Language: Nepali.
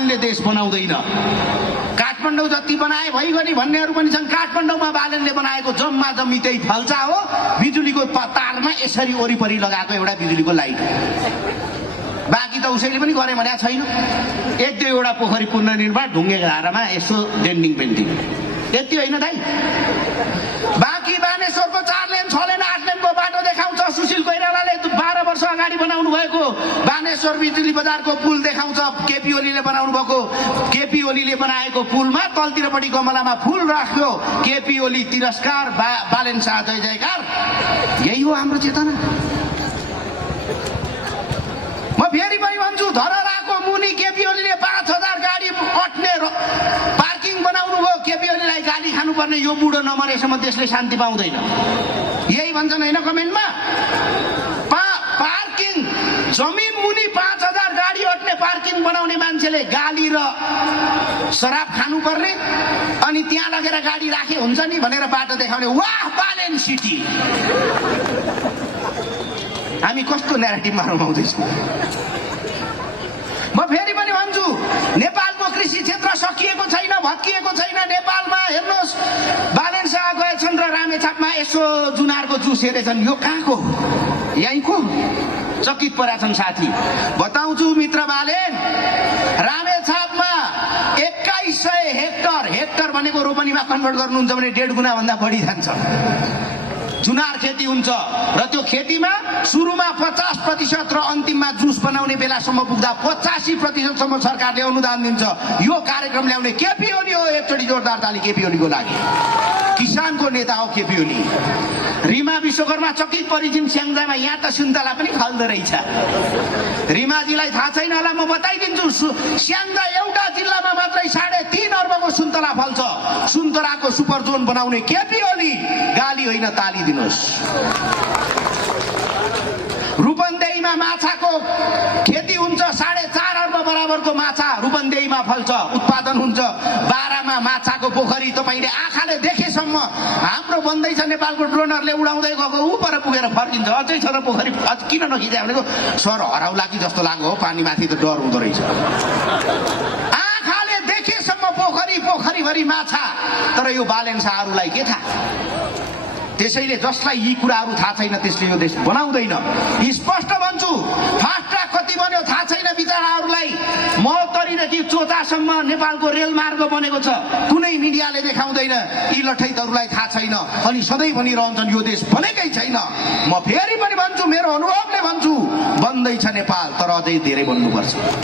बालनले देश बनाउँदैन। काठमाडौँ जति बनाए भइगयो भन्नेहरू पनि छन्। काठमाडौँमा बालनले बनाएको जम्मा जम्मी त्यही फल्चा हो, बिजुलीको तारमा यसरी वरिपरि लगाएको एउटा बिजुलीको लाइट। बाँकी त उसैले पनि गरे भनेको छैन। एक दुईवटा पोखरी पुनर्निर्माण, ढुङ्गे धारामा यसो डेन्डिङ पेन्टिङ, यति होइन दाइ। बाँकी बानेश्वरको 4 लेन 6 लेन 8 लेनको बाटो देखाउँछ सुशील कोइरालाले 12 वर्ष अगाडि बनाउनु भएको। बानेश्वर बिजुली बजारको पुल देखाउँछ केपी ओलीले बनाउनु भएको। केपी ओलीले बनाएको पुलमा तलतिरपट्टि गमलामा फुल राख्यो, केपी ओली तिरस्कार, बालेन शाह जय जयकार। यही हो हाम्रो चेतना। म फेरि पनि भन्छु, धरहराको मुनि केपी ओलीले 5000 गाडी अट्ने पार्किङ बनाउनु भयो। केपी ओलीलाई गाली खानुपर्ने यो बुढो नमरेसम्म देशले शान्ति पाउँदैन। यही भन्छन् होइन कमेन्टमा? पार्किङ जमिन मुनि 5000 गाडी अट्ने पार्किङ बनाउने मान्छेले गाली र शराब खानुपर्ने, अनि त्यहाँ लगेर गाडी राखे हुन्छ नि भनेर बाटो देखाउने। वाह बालेन सिटी। हामी कस्तो न्यारेटिभमा रमाउँदैछौँ। म फेरि पनि भन्छु, नेपालको कृषि क्षेत्र सकिएको छैन, भत्किएको छैन। नेपालमा हेर्नुहोस्, बालेन शाह गएछन् र रामेछापमा यसो जुनारको जुस हेरेछन्। यो कहाँको? यहीँको? चकित परेछन् साथी। बताउँछु मित्र बालेन, रामेछापमा 2100 हेक्टर, हेक्टर भनेको रोपनीमा कन्भर्ट गर्नुहुन्छ भने 1.5 गुणा भन्दा बढी जान्छ। जुनार खेती हुन्छ र त्यो खेतीमा सुरुमा 50% र अन्तिममा जुस बनाउने बेलासम्म पुग्दा 85%सम्म सरकारले अनुदान दिन्छ। यो कार्यक्रम ल्याउने केपी ओली हो। एकचोटि जोरदार ताली केपी ओलीको लागि। किसानको नेता हो केपी ओली। रिमा विश्वकर्मा चकित परिचिन स्याङ्जामा। यहाँ त सुन्तला पनि फल्दो रहेछ। रिमाजीलाई थाहा छैन होला, म बताइदिन्छु। स्याङ्जा एउटा जिल्लामा मात्रै 3.5 अर्बको सुन्तला फल्छ। सुन्तलाको सुपर जोन बनाउने केपी ओली। गाली होइन ताली दिनुहोस्। रूपन्देहीमा माछाको खेती हुन्छ। 4.5 अर्ब बराबरको माछा रूपन्देहीमा फल्छ, उत्पादन हुन्छ। बारामा माछाको पोखरी तपाईँले आँखाले देखेसम्म हाम्रो बन्दैछ। नेपालको ड्रोनरले उडाउँदै गएको ऊ पर पुगेर फर्किन्छ। अझै छ र पोखरी। अझ किन नखिच्यो भनेको सर हराउला कि जस्तो लाग्यो हो। पानी माथि त डर हुँदो रहेछ। आँखाले देखेसम्म पोखरी, पोखरीभरि माछा। तर यो बालेन शाहहरूलाई के थाहा? त्यसैले जसलाई यी कुराहरू थाहा छैन त्यसले यो देश बनाउँदैन। स्पष्ट भन्छु, फास्ट ट्र्याक कति बन्यो थाहा छैन बिचराहरूलाई। महोत्तरीदेखि चोचासम्म नेपालको रेलमार्ग बनेको छ, कुनै मिडियाले देखाउँदैन। यी लठैतहरूलाई थाहा छैन अनि सधैँ भनिरहन्छन् यो देश बनेकै छैन। म फेरि पनि भन्छु, मेरो अनुभवले भन्छु, बन्दैछ नेपाल, तर अझै धेरै बन्नुपर्छ।